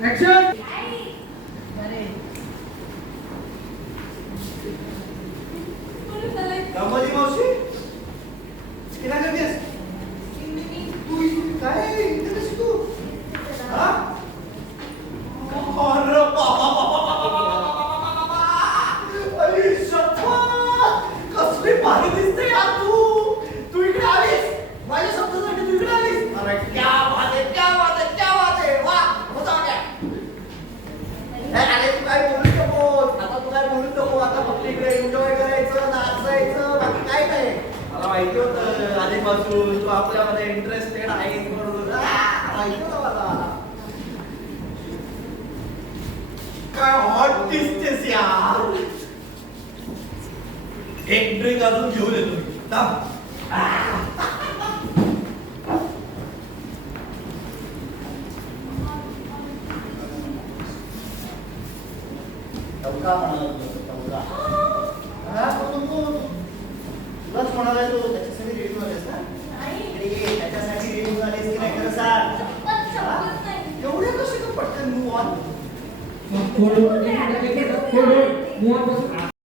Action. गंमती मावशी किती करतेस तू काय इथे कशी तू हा अरे बाबा अरे शपथ कसली भारी दिसते यार तू इकडे आलीस माझ्या शब्दासाठी तू इकडे आलीस अरे क्या बात है क्या बात है क्या बात है वाह होता क्या अरे तू काय बोलू नको आता तू काय बोलू नको आता फक्त इकडे एन्जॉय करायचं नाचायचं बाकी काय नाही मला माहिती होतं आधीपासून तू आपल्यामध्ये इंटरेस्टेड आहेस म्हणून माहिती होतं मला काय हॉट दिसतेस यार एक ड्रिंक अजून घेऊन येतो थांब टवका म्हणाला टवका हा तुलाच म्हणाला तो त्याच्यासाठी रेडी झालेस ना अरे त्याच्यासाठी रेडी झालेस की नाही खरं सांग एवढे कसे का पटकन मूव ऑन मूव ऑन पासून